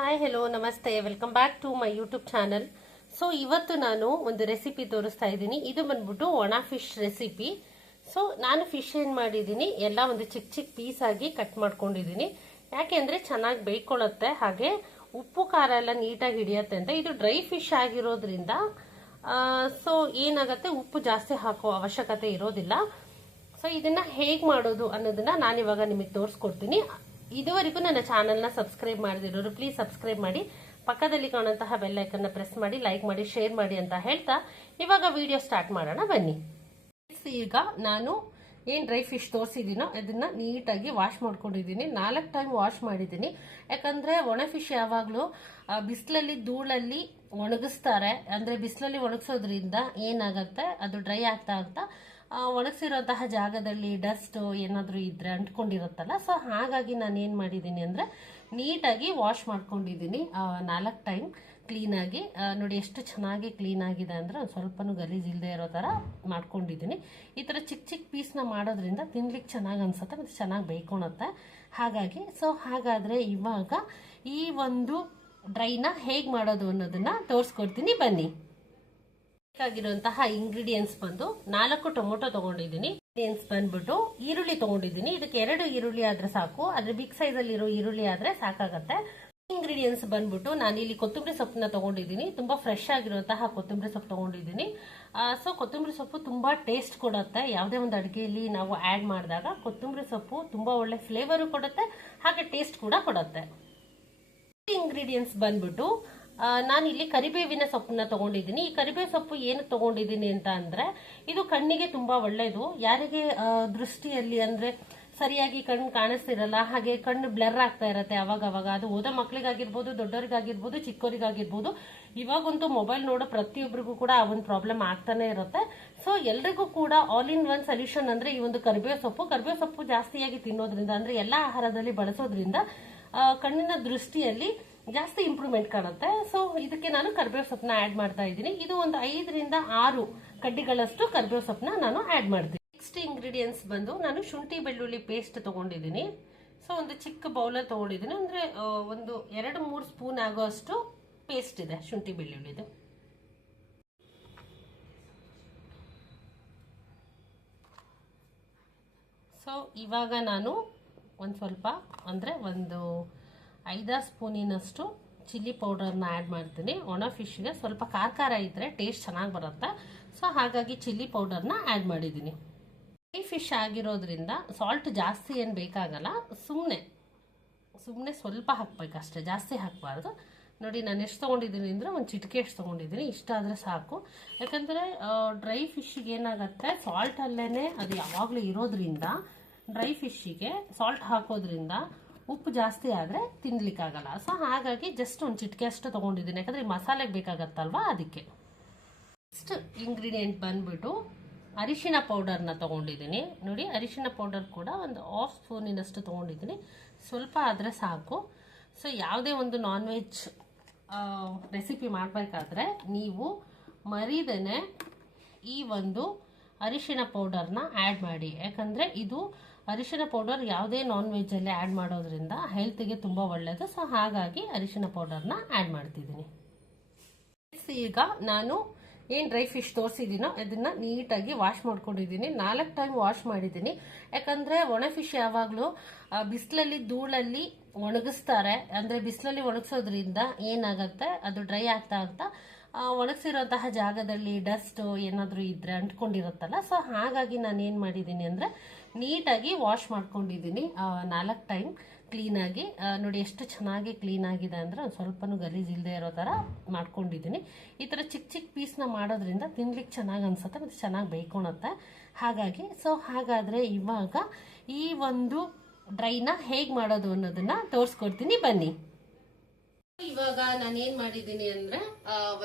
Hi hello ನಮಸ್ತೆ. Welcome back to my YouTube channel so ಇವತ್ತು ನಾನು ಒಂದು ರೆಸಿಪಿ ತೋರಿಸ್ತಾ ಇದ್ದೀನಿ. ಇದು ಬಂದ್ಬಿಟ್ಟು ಒಣ ಫಿಶ್ ರೆಸಿಪಿ ಸೊ ನಾನು ಫಿಶ್ ಏನು ಮಾಡಿದ್ದೀನಿ? ಎಲ್ಲ ಒಂದು ಚಿಕ್ಕ ಚಿಕ್ಕ ಪೀಸ್ ಆಗಿ ಕಟ್ ಮಾಡ್ಕೊಂಡಿದ್ದೀನಿ. ಅಂದರೆ ಚೆನ್ನಾಗಿ ಬೇಯ್ಕೊಳ್ಳುತ್ತೆ. ಹಾಗೆ ಉಪ್ಪು, ಖಾರ ಎಲ್ಲ ನೀಟಾಗಿ ಹಿಡಿಯುತ್ತೆ ಅಂತ ಇದು ಡ್ರೈ ಫಿಶ್ ಆಗಿರೋದ್ರಿಂದ ಸೊ ಏನಾಗುತ್ತೆ? ಉಪ್ಪು ಜಾಸ್ತಿ ಹಾಕೋ ಅವಶ್ಯಕತೆ ಇರೋದಿಲ್ಲ. ಸೊ ಇದನ್ನ ಹೇಗೆ ಮಾಡೋದು ಅನ್ನೋದನ್ನ ನಾನು ಇವಾಗ ನಿಮಗೆ ತೋರಿಸ್ಕೊಡ್ತೀನಿ. ಇದುವರೆಗೂ ನನ್ನ ಚಾನಲ್ನ ಸಬ್ಸ್ಕ್ರೈಬ್ ಮಾಡಿದಿರೋರು ಪ್ಲೀಸ್ ಸಬ್ಸ್ಕ್ರೈಬ್ ಮಾಡಿ. ಪಕ್ಕದಲ್ಲಿ ಕಾಣುವಂತಹ ಬೆಲ್ಲೈಕನ್ನ ಪ್ರೆಸ್ ಮಾಡಿ ಲೈಕ್ ಮಾಡಿ ಶೇರ್ ಮಾಡಿ ಅಂತ ಹೇಳ್ತಾ ಇವಾಗ ವಿಡಿಯೋ ಸ್ಟಾರ್ಟ್ ಮಾಡೋಣ. ಬನ್ನಿ. ಈಗ ನಾನು ಏನು ಡ್ರೈ ಫಿಶ್ ತೋರಿಸಿದ್ದೀನೋ ಅದನ್ನ ನೀಟಾಗಿ ವಾಶ್ ಮಾಡ್ಕೊಂಡಿದ್ದೀನಿ. ನಾಲ್ಕು ಟೈಮ್ ವಾಶ್ ಮಾಡಿದ್ದೀನಿ. ಯಾಕಂದ್ರೆ ಒಣ ಫಿಶ್ ಯಾವಾಗಲೂ ಬಿಸಿಲಲ್ಲಿ ಧೂಳಲ್ಲಿ ಒಣಗಿಸ್ತಾರೆ. ಅಂದ್ರೆ ಬಿಸಿಲಲ್ಲಿ ಒಣಗಿಸೋದ್ರಿಂದ ಏನಾಗುತ್ತೆ? ಅದು ಡ್ರೈ ಆಗ್ತಾ ಆಗ್ತಾ ಒಣಗಿಸಿರೋಂತಹ ಜಾಗದಲ್ಲಿ ಡಸ್ಟ್ ಏನಾದರೂ ಇದ್ದರೆ ಅಂಟ್ಕೊಂಡಿರುತ್ತಲ್ಲ ಸೊ ಹಾಗಾಗಿ ನಾನು ಏನು ಮಾಡಿದ್ದೀನಿ ಅಂದರೆ ನೀಟಾಗಿ ವಾಶ್ ಮಾಡ್ಕೊಂಡಿದ್ದೀನಿ. ನಾಲ್ಕು ಟೈಮ್ ಕ್ಲೀನಾಗಿ ನೋಡಿ ಎಷ್ಟು ಚೆನ್ನಾಗಿ ಕ್ಲೀನ್ ಆಗಿದೆ ಅಂದರೆ ಒಂದು ಸ್ವಲ್ಪನೂ ಗಲೀಜ್ ಇಲ್ಲದೆ ಇರೋ ಥರ ಮಾಡ್ಕೊಂಡಿದ್ದೀನಿ. ಈ ಥರ ಚಿಕ್ಕ ಚಿಕ್ಕ ಪೀಸ್ನ ಮಾಡೋದ್ರಿಂದ ತಿನ್ಲಿಕ್ಕೆ ಚೆನ್ನಾಗಿ ಅನಿಸುತ್ತೆ ಮತ್ತು ಚೆನ್ನಾಗಿ ಬೇಯ್ಕೊಳತ್ತೆ ಹಾಗಾಗಿ ಸೊ ಹಾಗಾದರೆ ಇವಾಗ ಈ ಒಂದು ಡ್ರೈನ ಹೇಗೆ ಮಾಡೋದು ಅನ್ನೋದನ್ನು ತೋರಿಸ್ಕೊಡ್ತೀನಿ. ಬನ್ನಿ. ಬೇಕಾಗಿರುವಂತಹ ಇಂಗ್ರೀಡಿಯೆಂಟ್ಸ್ ಬಂದು ನಾಲ್ಕು ಟೊಮೊಟೊ ತಗೊಂಡಿದ್ದೀನಿ. ಇಂಗ್ರೀಡಿಯೆಂಟ್ಸ್ ಬಂದ್ಬಿಟ್ಟು ಈರುಳ್ಳಿ ತಗೊಂಡಿದ್ದೀನಿ. ಇದಕ್ಕೆ ಎರಡು ಈರುಳ್ಳಿ ಆದ್ರೆ ಸಾಕು. ಅದ್ರ ಬಿಗ್ ಸೈಜ್ ಅಲ್ಲಿ ಇರೋ ಈರುಳ್ಳಿ ಆದ್ರೆ ಸಾಕಾಗತ್ತೆ. ಇಂಗ್ರೀಡಿಯೆಂಟ್ಸ್ ಬಂದ್ಬಿಟ್ಟು ನಾನು ಇಲ್ಲಿ ಕೊತ್ತಂಬರಿ ಸೊಪ್ಪನ್ನ ತಗೊಂಡಿದ್ದೀನಿ. ತುಂಬಾ ಫ್ರೆಶ್ ಆಗಿರುವಂತಹ ಕೊತ್ತಂಬರಿ ಸೊಪ್ಪು ತಗೊಂಡಿದ್ದೀನಿ. ಸೊ ಕೊತ್ತಂಬರಿ ಸೊಪ್ಪು ತುಂಬಾ ಟೇಸ್ಟ್ ಕೊಡುತ್ತೆ. ಯಾವುದೇ ಒಂದು ಅಡುಗೆಯಲ್ಲಿ ನಾವು ಆಡ್ ಮಾಡಿದಾಗ ಕೊತ್ತಂಬರಿ ಸೊಪ್ಪು ತುಂಬಾ ಒಳ್ಳೆ ಫ್ಲೇವರು ಕೊಡುತ್ತೆ. ಹಾಗೆ ಟೇಸ್ಟ್ ಕೂಡ ಕೊಡುತ್ತೆ. ಇಂಗ್ರೀಡಿಯೆಂಟ್ಸ್ ಬಂದ್ಬಿಟ್ಟು ನಾನು ಇಲ್ಲಿ ಕರಿಬೇವಿನ ಸೊಪ್ಪನ್ನ ತಗೊಂಡಿದ್ದೀನಿ. ಈ ಕರಿಬೇವು ಸೊಪ್ಪು ಏನು ತಗೊಂಡಿದ್ದೀನಿ ಅಂತ ಅಂದ್ರೆ, ಇದು ಕಣ್ಣಿಗೆ ತುಂಬಾ ಒಳ್ಳೇದು. ಯಾರಿಗೆ ದೃಷ್ಟಿಯಲ್ಲಿ ಅಂದ್ರೆ ಸರಿಯಾಗಿ ಕಣ್ಣು ಕಾಣಿಸ್ತಿರಲ್ಲ, ಹಾಗೆ ಕಣ್ಣು ಬ್ಲರ್ ಆಗ್ತಾ ಇರತ್ತೆ ಅವಾಗ ಅವಾಗ ಅದು ಓದ ಮಕ್ಳಿಗಾಗಿರ್ಬೋದು ದೊಡ್ಡವರಿಗಾಗಿರ್ಬೋದು ಚಿಕ್ಕವರಿಗಾಗಿರ್ಬೋದು ಇವಾಗಂತೂ ಮೊಬೈಲ್ ನೋಡೋ ಪ್ರತಿಯೊಬ್ಬರಿಗೂ ಕೂಡ ಆ ಒಂದು ಪ್ರಾಬ್ಲಮ್ ಆಗ್ತಾನೆ ಇರುತ್ತೆ. ಸೊ ಎಲ್ರಿಗೂ ಕೂಡ ಆಲ್ ಇನ್ ಒನ್ ಸೊಲ್ಯೂಷನ್ ಅಂದ್ರೆ ಈ ಒಂದು ಕರಿಬೇವು ಸೊಪ್ಪು. ಕರಿಬೇವು ಸೊಪ್ಪು ಜಾಸ್ತಿಯಾಗಿ ತಿನ್ನೋದ್ರಿಂದ ಅಂದ್ರೆ ಎಲ್ಲಾ ಆಹಾರದಲ್ಲಿ ಬಳಸೋದ್ರಿಂದ ಕಣ್ಣಿನ ದೃಷ್ಟಿಯಲ್ಲಿ ಜಾಸ್ತಿ ಇಂಪ್ರೂವ್ಮೆಂಟ್ ಕಾಣುತ್ತೆ. ಸೊ ಇದಕ್ಕೆ ನಾನು ಕರ್ಬೇವು ಸೊಪ್ಪನ್ನ ಆ್ಯಡ್ ಮಾಡ್ತಾ ಇದ್ದೀನಿ. ಇದು ಒಂದು ಐದರಿಂದ ಆರು ಕಡ್ಡಿಗಳಷ್ಟು ಕರ್ಬೇವು ಸೊಪ್ಪನ್ನ ನಾನು ಆ್ಯಡ್ ಮಾಡ್ತೀನಿ. ನೆಕ್ಸ್ಟ್ ಇಂಗ್ರೀಡಿಯೆಂಟ್ಸ್ ಬಂದು ನಾನು ಶುಂಠಿ ಬೆಳ್ಳುಳ್ಳಿ ಪೇಸ್ಟ್ ತೊಗೊಂಡಿದ್ದೀನಿ. ಸೊ ಒಂದು ಚಿಕ್ಕ ಬೌಲಲ್ಲಿ ತೊಗೊಂಡಿದ್ದೀನಿ. ಅಂದರೆ ಒಂದು ಎರಡು ಮೂರು ಸ್ಪೂನ್ ಆಗೋಷ್ಟು ಪೇಸ್ಟ್ ಇದೆ ಶುಂಠಿ ಬೆಳ್ಳುಳ್ಳಿದು. ಸೊ ಇವಾಗ ನಾನು ಒಂದು ಸ್ವಲ್ಪ, ಅಂದರೆ ಒಂದು ಐದಾರು ಸ್ಪೂನಿನಷ್ಟು ಚಿಲ್ಲಿ ಪೌಡರ್ನ ಆ್ಯಡ್ ಮಾಡ್ತೀನಿ. ಒಣ ಫಿಶ್ಗೆ ಸ್ವಲ್ಪ ಖಾರ ಖಾರ ಇದ್ದರೆ ಟೇಸ್ಟ್ ಚೆನ್ನಾಗಿ ಬರುತ್ತೆ. ಸೊ, ಹಾಗಾಗಿ ಚಿಲ್ಲಿ ಪೌಡರ್ನ ಆ್ಯಡ್ ಮಾಡಿದ್ದೀನಿ. ಈ ಫಿಶ್ ಆಗಿರೋದ್ರಿಂದ ಸಾಲ್ಟ್ ಜಾಸ್ತಿ ಏನು ಬೇಕಾಗಲ್ಲ ಸುಮ್ಮನೆ ಸುಮ್ಮನೆ ಸ್ವಲ್ಪ ಹಾಕ್ಬೇಕಷ್ಟೇ ಜಾಸ್ತಿ ಹಾಕಬಾರ್ದು. ನೋಡಿ, ನಾನು ಎಷ್ಟು ತೊಗೊಂಡಿದ್ದೀನಿ ಅಂದರೆ ಒಂದು ಚಿಟಿಕೆ ಎಷ್ಟು ತೊಗೊಂಡಿದ್ದೀನಿ, ಇಷ್ಟ ಆದರೆ ಸಾಕು. ಯಾಕಂದರೆ ಡ್ರೈ ಫಿಶ್ಗೆ ಏನಾಗುತ್ತೆ ಸಾಲ್ಟಲ್ಲೇ ಅದು ಯಾವಾಗಲೂ ಇರೋದ್ರಿಂದ, ಡ್ರೈ ಫಿಶ್ಶಿಗೆ ಸಾಲ್ಟ್ ಹಾಕೋದ್ರಿಂದ ಉಪ್ಪು ಜಾಸ್ತಿ ಆದರೆ ತಿನ್ಲಿಕ್ಕಾಗಲ್ಲ. ಸೊ ಹಾಗಾಗಿ ಜಸ್ಟ್ ಒಂದು ಚಿಟಿಕೆ ಅಷ್ಟು ತೊಗೊಂಡಿದ್ದೀನಿ. ಯಾಕಂದರೆ ಮಸಾಲೆಗೆ ಬೇಕಾಗತ್ತಲ್ವಾ ಅದಕ್ಕೆ. ನೆಕ್ಸ್ಟ್ ಇಂಗ್ರೀಡಿಯೆಂಟ್ ಬಂದ್ಬಿಟ್ಟು ಅರಿಶಿನ ಪೌಡರ್ನ ತೊಗೊಂಡಿದ್ದೀನಿ. ನೋಡಿ, ಅರಿಶಿನ ಪೌಡರ್ ಕೂಡ ಒಂದು ಹಾಫ್ ಸ್ಪೂನಿನಷ್ಟು ತೊಗೊಂಡಿದ್ದೀನಿ. ಸ್ವಲ್ಪ ಆದರೆ ಸಾಕು. ಸೊ ಯಾವುದೇ ಒಂದು ನಾನ್ ವೆಜ್ ರೆಸಿಪಿ ಮಾಡಬೇಕಾದ್ರೆ ನೀವು ಮರಿದೇನೆ ಈ ಒಂದು ಅರಿಶಿನ ಪೌಡರ್ನ ಆ್ಯಡ್ ಮಾಡಿ. ಯಾಕಂದರೆ ಇದು ಅರಿಶಿನ ಪೌಡರ್ ಯಾವುದೇ ನಾನ್ ವೆಜ್ಜಲ್ಲಿ ಆ್ಯಡ್ ಮಾಡೋದ್ರಿಂದ ಹೆಲ್ತ್ಗೆ ತುಂಬ ಒಳ್ಳೆಯದು ಸೊ ಹಾಗಾಗಿ ಅರಿಶಿನ ಪೌಡರ್ನ ಆ್ಯಡ್ ಮಾಡ್ತಿದ್ದೀನಿ. ಈಗ ನಾನು ಏನು ಡ್ರೈ ಫಿಶ್ ತೋರಿಸಿದ್ದೀನೋ ಅದನ್ನ ನೀಟಾಗಿ ವಾಶ್ ಮಾಡ್ಕೊಂಡಿದ್ದೀನಿ. ನಾಲ್ಕು ಟೈಮ್ ವಾಶ್ ಮಾಡಿದ್ದೀನಿ. ಯಾಕಂದರೆ ಒಣ ಫಿಶ್ ಯಾವಾಗಲೂ ಬಿಸಿಲಲ್ಲಿ ಧೂಳಲ್ಲಿ ಒಣಗಿಸ್ತಾರೆ. ಅಂದರೆ ಬಿಸಿಲಲ್ಲಿ ಒಣಗಿಸೋದ್ರಿಂದ ಏನಾಗುತ್ತೆ? ಅದು ಡ್ರೈ ಆಗ್ತಾ ಆಗ್ತಾ ಒಣಗಿಸಿರೋಂತಹ ಜಾಗದಲ್ಲಿ ಡಸ್ಟು ಏನಾದರೂ ಇದ್ದರೆ ಅಂಟ್ಕೊಂಡಿರುತ್ತಲ್ಲ. ಸೊ ಹಾಗಾಗಿ ನಾನು ಏನು ಮಾಡಿದ್ದೀನಿ ಅಂದರೆ ನೀಟಾಗಿ ವಾಶ್ ಮಾಡ್ಕೊಂಡಿದ್ದೀನಿ ನಾಲ್ಕು ಟೈಮ್ ಕ್ಲೀನಾಗಿ ನೋಡಿ ಎಷ್ಟು ಚೆನ್ನಾಗಿ ಕ್ಲೀನ್ ಆಗಿದೆ ಅಂದರೆ ಒಂದು ಸ್ವಲ್ಪನೂ ಗಲೀಜ್ ಇಲ್ಲದೆ ಇರೋ ಥರ ಮಾಡ್ಕೊಂಡಿದ್ದೀನಿ. ಈ ಥರ ಚಿಕ್ಕ ಚಿಕ್ಕ ಪೀಸ್ನ ಮಾಡೋದ್ರಿಂದ ತಿನ್ಲಿಕ್ಕೆ ಚೆನ್ನಾಗಿ ಅನಿಸುತ್ತೆ ಮತ್ತು ಚೆನ್ನಾಗಿ ಬೇಯ್ಕೊಳತ್ತೆ ಹಾಗಾಗಿ ಸೊ ಹಾಗಾದರೆ ಇವಾಗ ಈ ಒಂದು ಡ್ರೈನ ಹೇಗೆ ಮಾಡೋದು ಅನ್ನೋದನ್ನು ತೋರಿಸ್ಕೊಡ್ತೀನಿ. ಬನ್ನಿ. ಇವಾಗ ನಾನು ಏನ್ ಮಾಡಿದ್ದೀನಿ ಅಂದ್ರೆ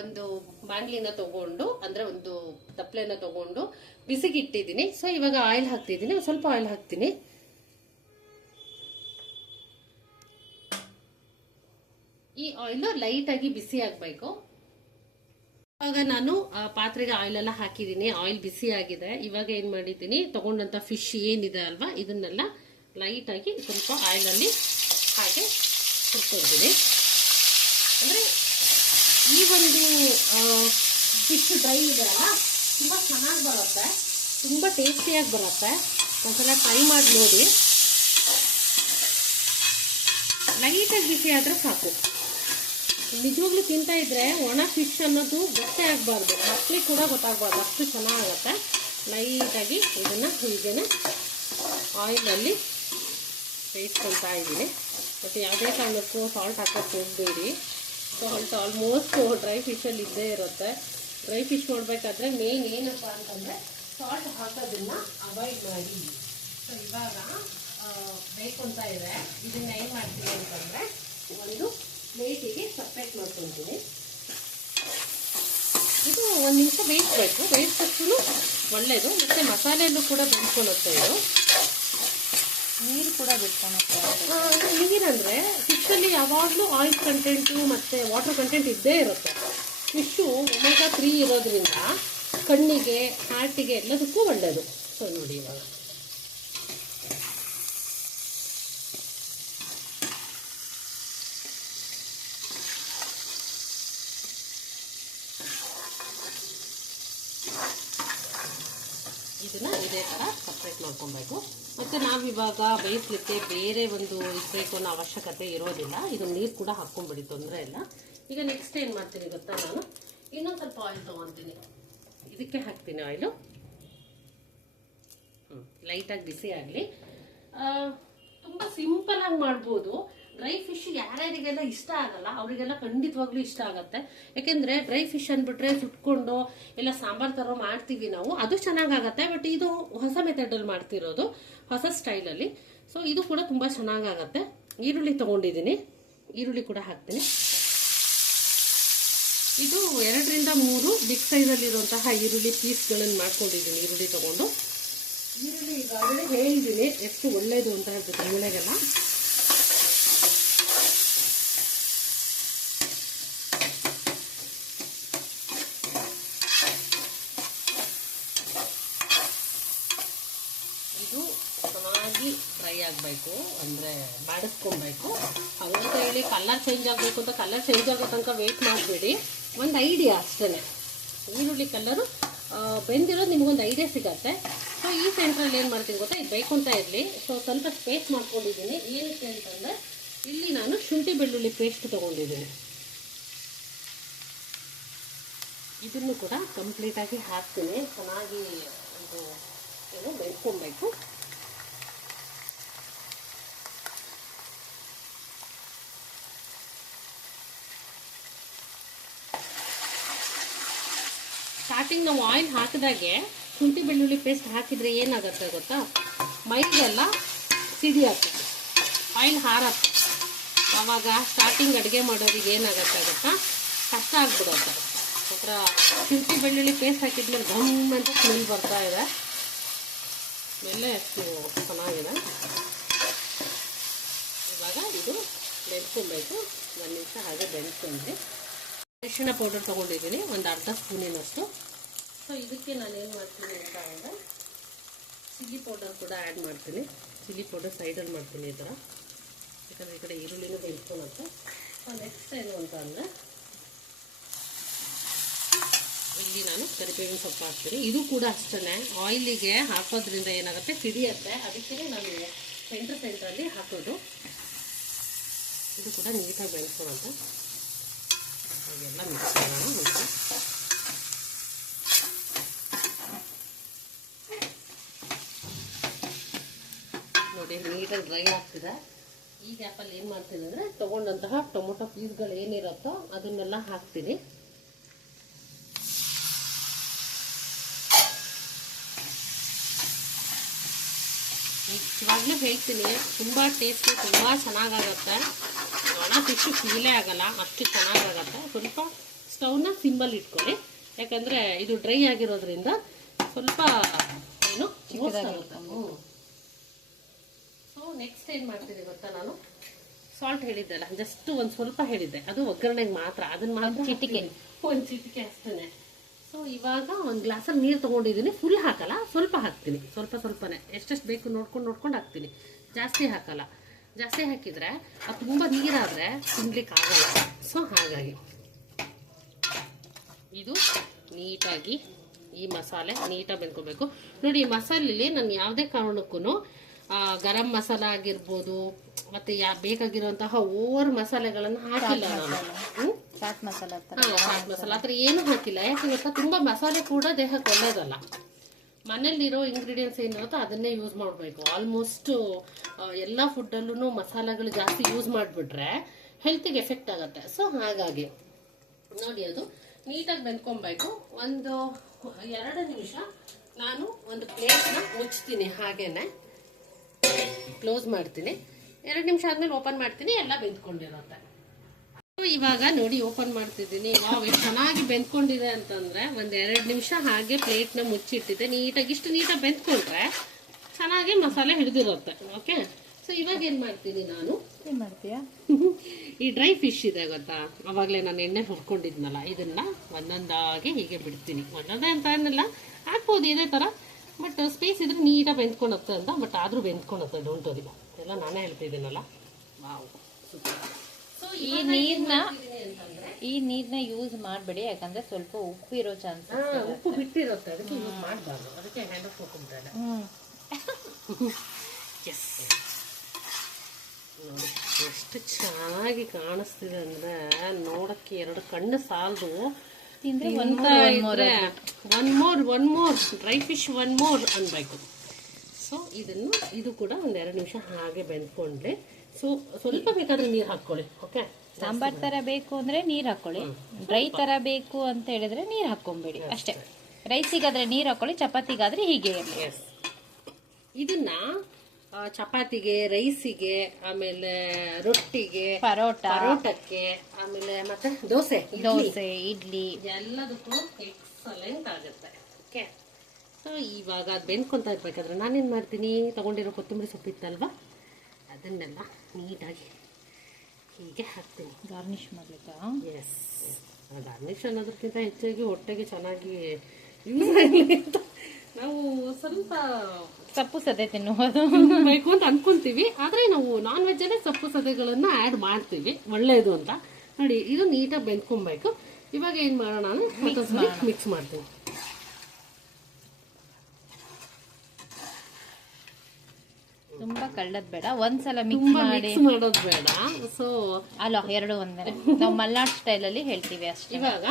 ಒಂದು ಬಾಂಡ್ಲಿನ ತಗೊಂಡು, ಅಂದ್ರೆ ಒಂದು ತಪ್ಪಲೆನ ತಗೊಂಡು ಬಿಸಿಗಿಟ್ಟಿದ್ದೀನಿ. ಸೊ ಇವಾಗ ಆಯಿಲ್ ಹಾಕ್ತಿದ್ದೀನಿ. ಸ್ವಲ್ಪ ಆಯಿಲ್ ಹಾಕ್ತೀನಿ. ಈ ಆಯಿಲ್ ಲೈಟ್ ಆಗಿ ಬಿಸಿ ಆಗ್ಬೇಕು. ಇವಾಗ ನಾನು ಪಾತ್ರೆಗೆ ಆಯಿಲ್ ಎಲ್ಲ ಹಾಕಿದ್ದೀನಿ. ಆಯಿಲ್ ಬಿಸಿ ಆಗಿದೆ. ಇವಾಗ ಏನ್ ಮಾಡಿದ್ದೀನಿ? ತಗೊಂಡಂತ ಫಿಶ್ ಏನಿದೆ ಅಲ್ವಾ? ಇದನ್ನೆಲ್ಲ ಲೈಟ್ ಆಗಿ ಸ್ವಲ್ಪ ಆಯಿಲ್ ಅಲ್ಲಿ ಹಾಗೆ ಅಂದರೆ ಈ ಒಂದು ಫಿಶ್ ಡ್ರೈ ಇದೆಯಲ್ಲ, ತುಂಬ ಚೆನ್ನಾಗಿ ಬರುತ್ತೆ. ತುಂಬ ಟೇಸ್ಟಿಯಾಗಿ ಬರುತ್ತೆ. ಒಂದ್ಸಲ ಟ್ರೈ ಮಾಡಿ ನೋಡಿ. ಲೈಟಾಗಿ ಬಿಸಿ ಆದರೆ ಸಾಕು. ನಿಜವಾಗ್ಲೂ ತಿಂತಾ ಇದ್ರೆ ಒಣ ಫಿಶ್ ಅನ್ನೋದು ಗೊತ್ತೆ ಆಗಬಾರ್ದು. ಮಕ್ಕಳಿಗೆ ಕೂಡ ಗೊತ್ತಾಗಬಾರ್ದು. ಅಷ್ಟು ಚೆನ್ನಾಗುತ್ತೆ. ಲೈಟಾಗಿ ಇದನ್ನು ಹೀಗೇನೆ ಆಯಿಲಲ್ಲಿ ಬೇಯಿಸ್ಕೊಳ್ತಾ ಇದ್ದೀನಿ. ಮತ್ತು ಯಾವುದೇ ಕಾರಣಕ್ಕೂ ಸಾಲ್ಟ್ ಹಾಕೋಕ್ಕೆ ಹೋಗಬೇಡಿ. ಸಾಲ್ಟ್ ಆಲ್ಮೋಸ್ಟ್ ಡ್ರೈ ಫಿಶಲ್ಲಿ ಇದ್ದೇ ಇರುತ್ತೆ. ಡ್ರೈ ಫಿಶ್ ಮಾಡಬೇಕಾದ್ರೆ ಮೇನ್ ಏನಪ್ಪ ಅಂತಂದರೆ ಸಾಲ್ಟ್ ಹಾಕೋದನ್ನ ಅವಾಯ್ಡ್ ಮಾಡಿ. ಸೊ ಇವಾಗ ಬೇಕು ಅಂತ ಇದೆ. ಇದನ್ನ ಏನು ಮಾಡ್ತೀನಿ ಅಂತಂದರೆ ಒಂದು ಪ್ಲೇಟಿಗೆ ಸಪ್ರೇಟ್ ಮಾಡ್ಕೊತೀನಿ. ಇದು ಒಂದು ನಿಮಿಷ ಬೇಯಿಸ್ಬೇಕು. ಬೇಯಿಸಿದಷ್ಟು ಒಳ್ಳೆಯದು ಮತ್ತು ಮಸಾಲೆಯಲ್ಲೂ ಕೂಡ ಬೆಂದ್ಕೊಳ್ಳುತ್ತೆ ಇದು. ನೀರು ಕೂಡ ಇದು ನೀರಂದ್ರೆ ಫಿಶಲ್ಲಿ ಯಾವಾಗಲೂ ಆಯಿಲ್ ಕಂಟೆಂಟು ಮತ್ತು ವಾಟರ್ ಕಂಟೆಂಟ್ ಇದ್ದೇ ಇರುತ್ತೆ. ಫಿಶ್ಶು ಒಮೆಗಾ ತ್ರೀ ಇರೋದ್ರಿಂದ ಕಣ್ಣಿಗೆ ಹಾರ್ಟಿಗೆ ಎಲ್ಲದಕ್ಕೂ ಒಳ್ಳೆಯದು ಸೊ ನೋಡಿ ಇವಾಗ ಇದನ್ನ ಇದೇ ಥರ ಸಪ್ರೇಟ್ ಮಾಡ್ಕೊಬೇಕು ಮತ್ತು ನಾವಿವಾಗ ಬೇಯಿಸ್ಲಿಕ್ಕೆ ಬೇರೆ ಒಂದು ಇರಬೇಕು ಅನ್ನೋ ಅವಶ್ಯಕತೆ ಇರೋದಿಲ್ಲ. ಇದು ನೀರು ಕೂಡ ಹಾಕ್ಕೊಂಬಿಡಿ, ತೊಂದರೆ ಇಲ್ಲ. ಈಗ ನೆಕ್ಸ್ಟ್ ಏನು ಮಾಡ್ತೀನಿ ಗೊತ್ತಾ ನಾನು? ಇನ್ನೊಂದು ಸ್ವಲ್ಪ ಆಯಿಲ್ ತೊಗೊತೀನಿ. ಇದಕ್ಕೆ ಹಾಕ್ತೀನಿ ಆಯಿಲು ಹ್ಞೂ ಲೈಟಾಗಿ ಬಿಸಿ ಆಗಲಿ. ತುಂಬ ಸಿಂಪಲಾಗಿ ಮಾಡ್ಬೋದು. ಡ್ರೈ ಫಿಶ್ ಯಾರ್ಯಾರಿಗೆಲ್ಲ ಇಷ್ಟ ಆಗಲ್ಲ, ಅವರಿಗೆಲ್ಲ ಖಂಡಿತವಾಗ್ಲೂ ಇಷ್ಟ ಆಗುತ್ತೆ. ಯಾಕೆಂದ್ರೆ ಡ್ರೈ ಫಿಶ್ ಅಂದ್ಬಿಟ್ರೆ ಸುಟ್ಕೊಂಡು ಎಲ್ಲ ಸಾಂಬಾರ್ ಥರ ಮಾಡ್ತೀವಿ ನಾವು, ಅದು ಚೆನ್ನಾಗಾಗತ್ತೆ. ಬಟ್ ಇದು ಹೊಸ ಮೆಥಡಲ್ಲಿ ಮಾಡ್ತಿರೋದು, ಹೊಸ ಸ್ಟೈಲಲ್ಲಿ ಸೊ ಇದು ಕೂಡ ತುಂಬ ಚೆನ್ನಾಗಾಗತ್ತೆ. ಈರುಳ್ಳಿ ತಗೊಂಡಿದ್ದೀನಿ. ಈರುಳ್ಳಿ ಕೂಡ ಹಾಕ್ತೀನಿ. ಇದು ಎರಡರಿಂದ ಮೂರು ಬಿಗ್ ಸೈಜಲ್ಲಿರುವಂತಹ ಈರುಳ್ಳಿ ಪೀಸ್ಗಳನ್ನು ಮಾಡ್ಕೊಂಡಿದ್ದೀನಿ, ಈರುಳ್ಳಿ ತಗೊಂಡು. ಈರುಳ್ಳಿ ಈಗಾಗಲೇ ಹೇಳಿದ್ದೀನಿ, ಎಷ್ಟು ಒಳ್ಳೇದು ಅಂತ ಹೇಳ್ಬಿಟ್ಟು ಮೂಳೆಗೆಲ್ಲ ಇದು ಚೆನ್ನಾಗಿ ಫ್ರೈ ಆಗಬೇಕು, ಅಂದರೆ ಬಾಡಿಸ್ಕೊಬೇಕು ಹಂಗಂತ ಹೇಳಿ ಕಲರ್ ಚೇಂಜ್ ಆಗಬೇಕು ಅಂತ ಕಲರ್ ಚೇಂಜ್ ಆಗೋ ತನಕ ವೆಯ್ಟ್ ಮಾಡಬೇಡಿ. ಒಂದು ಐಡಿಯಾ ಅಷ್ಟೇ ಈರುಳ್ಳಿ ಕಲರು ಬೆಂದಿರೋದು ನಿಮಗೊಂದು ಐಡಿಯಾ ಸಿಗತ್ತೆ. ಸೊ ಈ ಸೆಂಟ್ರಲ್ಲಿ ಏನು ಮಾಡ್ತೀನಿ ಗೊತ್ತಾ? ಇದು ಬೇಕು ಅಂತ ಇರಲಿ. ಸೊ ಸ್ವಲ್ಪ ಸ್ಪೇಸ್ ಮಾಡ್ಕೊಂಡಿದ್ದೀನಿ. ಏನಕ್ಕೆ ಅಂತಂದರೆ, ಇಲ್ಲಿ ನಾನು ಶುಂಠಿ ಬೆಳ್ಳುಳ್ಳಿ ಪೇಸ್ಟ್ ತೊಗೊಂಡಿದ್ದೀನಿ. ಇದನ್ನು ಕೂಡ ಕಂಪ್ಲೀಟಾಗಿ ಹಾಕ್ತೀನಿ. ಚೆನ್ನಾಗಿ ಇದು, ಏನು, ಬೆಳ್ಕೊಬೇಕು. ಸ್ಟಾರ್ಟಿಂಗ್ ನಾವು ಆಯಿಲ್ ಹಾಕಿದಾಗೆ ಶುಂಠಿ, ಬೆಳ್ಳುಳ್ಳಿ ಪೇಸ್ಟ್ ಹಾಕಿದ್ರೆ ಏನಾಗುತ್ತೆ ಗೊತ್ತಾ? ಮೈಗೆಲ್ಲ ಹಾಕುತ್ತೆ ಆಯಿಲ್ ಹಾರತ್ತೆ. ಆವಾಗ ಸ್ಟಾರ್ಟಿಂಗ್ ಅಡುಗೆ ಮಾಡೋರಿಗೆ ಏನಾಗುತ್ತೆ ಗೊತ್ತಾ? ಕಷ್ಟ ಆಗ್ಬಿಡುತ್ತೆ. ಒಂಥರ ಶುಂಠಿ, ಬೆಳ್ಳುಳ್ಳಿ ಪೇಸ್ಟ್ ಹಾಕಿದ್ಮೇಲೆ ಗಮ್ ಅಂತ ಸ್ಮೆಲ್ ಬರ್ತಾ ಇದೆ. ಸ್ಮೆಲ್ಲೇ ಎಷ್ಟು ಚೆನ್ನಾಗಿದೆ. ಇವಾಗ ಇದು ಬೆಂದ್ಕೊಬೇಕು ಒಂದು ನಿಮಿಷ ಹಾಗೆ ಬೆಂದ್ಕೊಂಡ್ರಿ. ಅರಿಶಿಣ ಪೌಡರ್ ತೊಗೊಂಡಿದ್ದೀನಿ. ಒಂದು ಅರ್ಧ ಸ್ಪೂನಿನಷ್ಟು. ಸೊ ಇದಕ್ಕೆ ನಾನು ಏನು ಮಾಡ್ತೀನಿ ಅಂತ ಅಂದರೆ ಚಿಲ್ಲಿ ಪೌಡರ್ ಕೂಡ ಆ್ಯಡ್ ಮಾಡ್ತೀನಿ. ಚಿಲ್ಲಿ ಪೌಡರ್ ಸೈಡಲ್ಲಿ ಮಾಡ್ತೀನಿ ಈ ಥರ ಯಾಕಂದರೆ ಈ ಕಡೆ ಈರುಳ್ಳಿನೂ ಬೆಂದ್ಕೊಳುತ್ತೆ ಸೊ ನೆಕ್ಸ್ಟ್ ಏನು ಅಂತ ಅಂದರೆ ಇಲ್ಲಿ ನಾನು ಕರಿಬೇವಿನ ಸೊಪ್ಪು ಹಾಕ್ತೀನಿ. ಇದು ಕೂಡ ಅಷ್ಟೇ ಆಯಿಲಿಗೆ ಹಾಕೋದ್ರಿಂದ ಏನಾಗುತ್ತೆ? ಸಿಡಿಯತ್ತೆ. ಅದಕ್ಕೆ ನಾನು ಸೆಂಟ್ರ್ ಸೆಂಟ್ರಲ್ಲಿ ಹಾಕೋದು. ಇದು ಕೂಡ ನೀಟಾಗಿ ಬೆಂದ್ಕೊಳುತ್ತೆ ಎಲ್ಲ ಮಿಕ್ಸ್ ಮಾಡೋಣ ನೋಡಿ ನೀಟಾಗಿ ಡ್ರೈ ಆಗ್ತಿದೆ. ಈ ಗ್ಯಾಪಲ್ಲಿ ಏನು ಮಾಡ್ತೀನಿ ಅಂದರೆ ತೊಗೊಂಡಂತಹ ಟೊಮೊಟೊ ಪೀಸ್ಗಳು ಏನಿರುತ್ತೋ ಅದನ್ನೆಲ್ಲ ಹಾಕ್ತೀನಿ. ಇವಾಗಲೂ ಹೇಳ್ತೀನಿ ತುಂಬ ಟೇಸ್ಟು ತುಂಬ ಚೆನ್ನಾಗಾಗತ್ತೆ. ಒಣ ಫಿಶು ಫೀಲೇ ಆಗಲ್ಲ ಅಷ್ಟು ಚೆನ್ನಾಗಾಗತ್ತೆ. ಸ್ವಲ್ಪ ಸ್ಟವ್ನ ಸಿಂಬಲ್ ಇಟ್ಕೊಳ್ಳಿ. ಯಾಕಂದರೆ ಇದು ಡ್ರೈ ಆಗಿರೋದ್ರಿಂದ ಸ್ವಲ್ಪ ಏನು ನೆಕ್ಸ್ಟ್ ಏನು ಮಾಡ್ತೀನಿ ಗೊತ್ತಾ ನಾನು? ಸಾಲ್ಟ್ ಹೇಳಿದ್ದಲ್ಲ ಜಸ್ಟ್ ಒಂದು ಸ್ವಲ್ಪ ಹೇಳಿದ್ದೆ. ಅದು ಒಗ್ಗರಣೆಗೆ ಮಾತ್ರ ಅದನ್ನ ಮಾತ್ರ ಚಿಟಿಕೆ. ಒಂದು ಚಿಟಿಕೆ ಅಷ್ಟೇ ಸೊ ಇವಾಗ ಒಂದು ಗ್ಲಾಸಲ್ಲಿ ನೀರು ತೊಗೊಂಡಿದ್ದೀನಿ. ಫುಲ್ ಹಾಕಲ್ಲ ಸ್ವಲ್ಪ ಹಾಕ್ತೀನಿ. ಸ್ವಲ್ಪ ಸ್ವಲ್ಪನೇ. ಎಷ್ಟೆಷ್ಟು ಬೇಕು ನೋಡ್ಕೊಂಡು ನೋಡ್ಕೊಂಡು ಹಾಕ್ತೀನಿ. ಜಾಸ್ತಿ ಹಾಕಲ್ಲ. ಜಾಸ್ತಿ ಹಾಕಿದರೆ ಅದು ತುಂಬ ನೀರಾದರೆ ತಿನ್ಲಿಕ್ಕೆ ಆಗಲ್ಲ. ಸೊ ಹಾಗಾಗಿ ಇದು ನೀಟಾಗಿ ಈ ಮಸಾಲೆ ನೀಟಾಗಿ ಬೆಂದ್ಕೋಬೇಕು. ನೋಡಿ ಈ ಮಸಾಲೆಯಲ್ಲಿ ನಾನು ಯಾವುದೇ ಕಾರಣಕ್ಕೂ ಗರಂ ಮಸಾಲ ಆಗಿರ್ಬೋದು ಮತ್ತೆ ಯಾ ಬೇಕಾಗಿರುವಂತಹ ಓವರ್ ಮಸಾಲೆಗಳನ್ನು ಹಾಕಿಲ್ಲ ನಾನು? ಚಾಟ್ ಮಸಾಲ ಆತರ ಏನು ಚಾಟ್ ಮಸಾಲ. ಆ ಥರ ಏನೂ ಹಾಕಿಲ್ಲ. ಯಾಕೆ ಗೊತ್ತಾ? ತುಂಬಾ ಮಸಾಲೆ ಕೂಡ ದೇಹಕ್ಕೆ ಒಳ್ಳೇದಲ್ಲ. ಮನೇಲಿರೋ ಇಂಗ್ರೀಡಿಯೆಂಟ್ಸ್ ಏನಿರುತ್ತೋ ಅದನ್ನೇ ಯೂಸ್ ಮಾಡಬೇಕು. ಆಲ್ಮೋಸ್ಟ್ ಎಲ್ಲ ಫುಡ್ಡಲ್ಲೂ ಮಸಾಲೆಗಳು ಜಾಸ್ತಿ ಯೂಸ್ ಮಾಡಿಬಿಟ್ರೆ ಹೆಲ್ತಿಗೆ ಎಫೆಕ್ಟ್ ಆಗುತ್ತೆ. ಸೊ ಹಾಗಾಗಿ ನೋಡಿ ಅದು. ನೀಟಾಗಿ ಬೆಂದ್ಕೊಬೇಕು. ಒಂದು ಎರಡು ನಿಮಿಷ. ನಾನು ಒಂದು ಪ್ಲೇಟ್ನ ಮುಚ್ತೀನಿ ಹಾಗೇನೆ. ಕ್ಲೋಸ್ ಮಾಡ್ತೀನಿ. ಎರಡು ನಿಮಿಷ ಆದ್ಮೇಲೆ ಓಪನ್ ಮಾಡ್ತೀನಿ ಎಲ್ಲ ಬೆಂದ್ಕೊಂಡಿರುತ್ತೆ ಇವಾಗ ನೋಡಿ ಓಪನ್ ಮಾಡ್ತಿದ್ದೀನಿ. ವಾವ್ ಎಷ್ಟು ಚೆನ್ನಾಗಿ ಬೆಂದ್ಕೊಂಡಿದೆ ಅಂತಂದ್ರೆ ಒಂದು ಎರಡು ನಿಮಿಷ ಹಾಗೆ ಪ್ಲೇಟ್ನ ಮುಚ್ಚಿಟ್ಟಿದ್ದೆ. ನೀಟಾಗಿ ಇಷ್ಟು ನೀಟಾಗಿ ಬೆಂದ್ಕೊಂಡ್ರೆ ಚೆನ್ನಾಗಿ ಮಸಾಲೆ ಹಿಡಿದಿರುತ್ತೆ. ಓಕೆ ಸೊ ಇವಾಗ ಏನು ಮಾಡ್ತೀನಿ ನಾನು? ಏನು ಮಾಡ್ತೀಯಾ? ಈ ಡ್ರೈ ಫಿಶ್ ಇದೆ ಗೊತ್ತಾ? ಅವಾಗಲೇ ನಾನು ಎಣ್ಣೆ ಹುರ್ಕೊಂಡಿದ್ನಲ್ಲ ಇದನ್ನ ಒಂದೊಂದಾಗಿ ಹೀಗೆ ಬಿಡ್ತೀನಿ. ಒಂದೊಂದೇ ಅಂತ ಅನ್ನಲ್ಲ ಹಾಕ್ಬೋದು ಇದೇ ಥರ ಬಟ್ ಸ್ಪೇಸ್ ಇದ್ರೆ ನೀಟಾಗಿ ಬೆಂದ್ಕೊಳತ್ತೆ ಅಂತ ಬಟ್ ಆದರೂ ಹೋಗ್ತದೆ ಡೋಂಟ್ ವರಿ ಎಲ್ಲ ನಾನೇ ಹೇಳ್ತಿದ್ದೀನಲ್ಲ. ಈ ನೀರ್ನ ಈ ನೀರ್ನ ಯೂಸ್ ಮಾಡಬೇಡಿ ಯಾಕಂದ್ರೆ ಸ್ವಲ್ಪ ಉಪ್ಪು ಇರೋ ಚಾನ್ಸ್ ಉಪ್ಪು ಬಿಟ್ಟಿರುತ್ತೆ ಅದಕ್ಕೆ ಯೂಸ್ ಮಾಡಬಾರ್ದು. ಅದಕ್ಕೆ ಹ್ಯಾಂಡ್ ಆಫ್ ಎಸ್ ನೋಡಿ ಎಷ್ಟು ಚೆನ್ನಾಗಿ ಕಾಣಿಸ್ತಿದೆ ಅಂದ್ರೆ ನೋಡಕ್ಕೆ ಎರಡು ಕಣ್ಣು ಸಾಲದು. ತಿಂದ್ರೆ one more one more dry fish one more ಅನ್ಬೇಕು. ಸೊ ಇದನ್ನು ಇದು ಕೂಡ ಒಂದ್ ಎರಡು ನಿಮಿಷ ಹಾಗೆ ಬೆಂದ್ಕೊಂಡ್ರೆ. ಸೊ ಸ್ವಲ್ಪ ಬೇಕಾದ್ರೆ ನೀರು ಹಾಕೊಳ್ಳಿ ಓಕೆ ಸಾಂಬಾರ್ ತರ ಬೇಕು ಅಂದ್ರೆ ನೀರ್ ಹಾಕೊಳ್ಳಿ ಡ್ರೈ ತರ ಬೇಕು ಅಂತ ಹೇಳಿದ್ರೆ ನೀರ್ ಹಾಕೊಂಬೇಡಿ ಅಷ್ಟೇ. ರೈಸಿಗಾದ್ರೆ ನೀರ್ ಹಾಕೊಳ್ಳಿ ಚಪಾತಿಗಾದ್ರೆ ಹೀಗೆ ಇದನ್ನು ಚಪಾತಿಗೆ ರೈಸಿಗೆ ಆಮೇಲೆ ರೊಟ್ಟಿಗೆ ಪರೋಟ. ಪರೋಟಕ್ಕೆ ಆಮೇಲೆ ಮತ್ತೆ ದೋಸೆ ದೋಸೆ ಇಡ್ಲಿ. ಎಲ್ಲದಕ್ಕೂ ಎಕ್ಸಲೆಂಟ್ ಆಗುತ್ತೆ. ಓಕೆ ಸೊ ಇವಾಗ ಅದು ಬೆಂದ್ಕೊಂತ ಇರ್ಬೇಕಾದ್ರೆ ನಾನೇನು ಮಾಡ್ತೀನಿ? ತಗೊಂಡಿರೋ ಕೊತ್ತಂಬರಿ ಸೊಪ್ಪಿತ್ತಲ್ವಾ ಅದನ್ನೆಲ್ಲ ನೀಟಾಗಿ ಹೀಗೆ ಹಾಕ್ತೀನಿ. ಗಾರ್ನಿಶ್ ಮಾಡ್ಲಿಕ್ಕ? ಎಸ್ ಗಾರ್ನಿಶ್ ಅನ್ನೋದಕ್ಕಿಂತ ಹೆಚ್ಚಾಗಿ ಹೊಟ್ಟೆಗೆ ಚೆನ್ನಾಗಿ ಯೂಸ್ ಆಗಲಿ ಅಂತ. ನಾವು ಸ್ವಲ್ಪ ಸಪ್ಪು ಸದೆ ತಿನ್ನುವುದು. ಬೇಕು ಅಂತ ಅನ್ಕೊಂತೀವಿ. ಆದ್ರೆ ನಾವು ನಾನ್ ವೆಜ್ ಅಲ್ಲೇ ಸೊಪ್ಪು ಸದೆಗಳನ್ನ ಆಡ್ ಮಾಡ್ತೀವಿ. ಒಳ್ಳೇದು ಅಂತ. ನೋಡಿ ಇದು ನೀಟಾಗಿ ಬೆಂದ್ಕೊಬೇಕು. ಇವಾಗ ಏನ್ ಮಾಡೋಣ ಮಿಕ್ಸ್ ಮಾಡ್ತೀನಿ ತುಂಬಾ ಕಳ್ಳದ್ ಬೇಡ. ಒಂದ್ಸಲ ಮಿಕ್ಸ್ ಮಾಡಿ. ಮಾಡೋದು ಬೇಡ. ಸೊ ಅಲ್ಲ ಎರಡು ಒಂದೇ. ನಾವು ಮಲ್ನಾಡ್ ಸ್ಟೈಲ್ ಅಲ್ಲಿ ಹೇಳ್ತೀವಿ ಅಷ್ಟೇ. ಇವಾಗ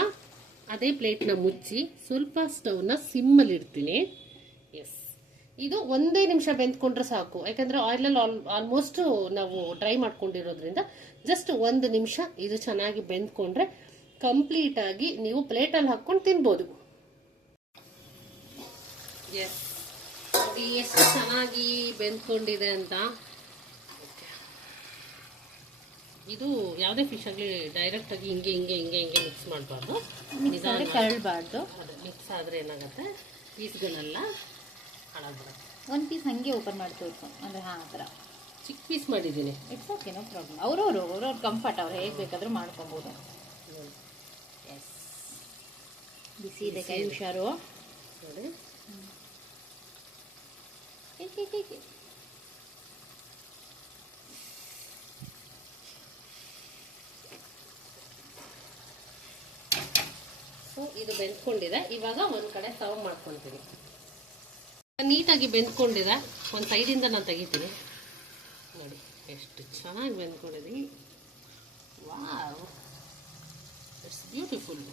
ಅದೇ ಪ್ಲೇಟ್ನ ಮುಚ್ಚಿ ಸ್ವಲ್ಪ ಸ್ಟವ್ನ ಸಿಮ್ಮಲ್ಲಿ ಇಡ್ತೀನಿ ಎಸ್ ಇದು ಒಂದೇ ನಿಮಿಷ ಬೆಂದ್ಕೊಂಡ್ರೆ ಸಾಕು. ಯಾಕಂದ್ರೆ ಆಯಿಲಲ್ಲಿ ಆಲ್ಮೋಸ್ಟ್ ನಾವು ಡ್ರೈ ಮಾಡ್ಕೊಂಡಿರೋದ್ರಿಂದ ಜಸ್ಟ್ ಒಂದು ನಿಮಿಷ ಇದು ಚೆನ್ನಾಗಿ ಬೆಂದ್ಕೊಂಡ್ರೆ ಕಂಪ್ಲೀಟ್ ಆಗಿ ನೀವು ಪ್ಲೇಟಲ್ಲಿ ಹಾಕ್ಕೊಂಡು ತಿನ್ಬೋದು. ಎಸ್ ಎಷ್ಟು ಚೆನ್ನಾಗಿ ಬೆಂದ್ಕೊಂಡಿದೆ ಅಂತ. ಇದು ಯಾವುದೇ ಫಿಶ್ ಆಗಲಿ ಡೈರೆಕ್ಟ್ ಆಗಿ ಹಿಂಗೆ ಹಿಂಗೆ ಹಿಂಗೆ ಹಿಂಗೆ ಮಿಕ್ಸ್ ಮಾಡಬಾರ್ದು. ಆದ್ರೆ ಕರಳ್ಬಾರ್ದು ಅದು ಮಿಕ್ಸ್ ಆದರೆ ಏನಾಗುತ್ತೆ? ಪೀಸ್ಗಳೆಲ್ಲ ಹಾಳಾಗ್ಬಿಡುತ್ತೆ. ಒಂದು ಪೀಸ್ ಹಂಗೆ ಓಪನ್ ಮಾಡಿ ತೋರಿಸು ಅಂದರೆ ಹಾಂ ಆ ಥರ. ಚಿಕ್ಕ ಪೀಸ್ ಮಾಡಿದ್ದೀನಿ. ಇಟ್ಸ್ ಓಕೆ ನೋ ಪ್ರಾಬ್ಲಮ್ ಅವರವರು ಅವ್ರವ್ರ ಕಂಫರ್ಟ್ ಅವ್ರು ಹೇಗೆ ಬೇಕಾದರೂ ಮಾಡ್ಕೊಬೋದು. ಬಿಸಿ ಇದೆ ಕೈ ಹುಷಾರು. ನೋಡಿ ಹೇ, ಹೇ, ಹೇ, ಹೇ. ಸೊ ಇದು ಬೆಂದ್ಕೊಂಡಿದೆ. ಇವಾಗ ಒಂದು ಕಡೆ ಸರ್ವ್ ಮಾಡ್ಕೊತೀನಿ. ನೀಟಾಗಿ ಬೆಂದ್ಕೊಂಡಿದೆ. ಒಂದು ಸೈಡಿಂದ ನಾನು ತೆಗಿತೀನಿ. ನೋಡಿ, ಎಷ್ಟು ಚೆನ್ನಾಗಿ ಬೆಂದ್ಕೊಂಡಿದೆ. ವಾವ್ ಇಟ್ಸ್ ಬ್ಯೂಟಿಫುಲ್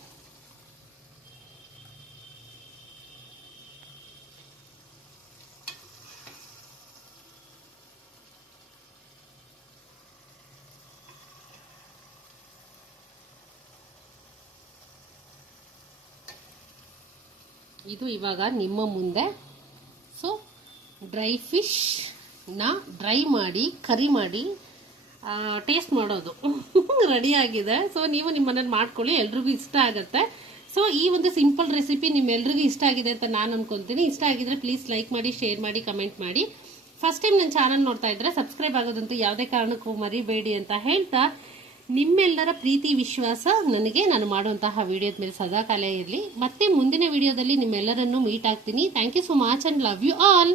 ಇದು ಇವಾಗ ನಿಮ್ಮ ಮುಂದೆ. ಸೊ ಡ್ರೈ ಫಿಶ್ನ ಡ್ರೈ ಮಾಡಿ, ಕರಿ ಮಾಡಿ ಟೇಸ್ಟ್ ಮಾಡೋದು. ರೆಡಿ ಆಗಿದೆ. ಸೊ ನೀವು ನಿಮ್ಮ ಮನೇಲಿ ಮಾಡ್ಕೊಳ್ಳಿ. ಎಲ್ರಿಗೂ ಇಷ್ಟ ಆಗುತ್ತೆ. ಸೊ ಈ ಒಂದು ಸಿಂಪಲ್ ರೆಸಿಪಿ ನಿಮ್ಮೆಲ್ರಿಗೂ ಇಷ್ಟ ಆಗಿದೆ ಅಂತ ನಾನು ಅನ್ಕೊಂತೀನಿ. ಇಷ್ಟ ಆಗಿದ್ರೆ ಪ್ಲೀಸ್ ಲೈಕ್ ಮಾಡಿ ಶೇರ್ ಮಾಡಿ ಕಮೆಂಟ್ ಮಾಡಿ. ಫಸ್ಟ್ ಟೈಮ್ ನನ್ನ ಚಾನಲ್ ನೋಡ್ತಾ ಇದ್ರೆ ಸಬ್ಸ್ಕ್ರೈಬ್ ಆಗೋದಂತೂ ಯಾವುದೇ ಕಾರಣಕ್ಕೂ ಮರಿಬೇಡಿ ಅಂತ ಹೇಳ್ತಾ. ನಿಮ್ಮೆಲ್ಲರ ಪ್ರೀತಿ, ವಿಶ್ವಾಸ ನನಗೆ ನಾನು ಮಾಡುವಂತಹ ವಿಡಿಯೋದ ಮೇಲೆ ಸದಾಕಾಲ ಇರಲಿ. ಮತ್ತೆ ಮುಂದಿನ ವಿಡಿಯೋದಲ್ಲಿ ನಿಮ್ಮೆಲ್ಲರನ್ನು ಮೀಟ್ ಆಗ್ತೀನಿ. Thank you so much and love you all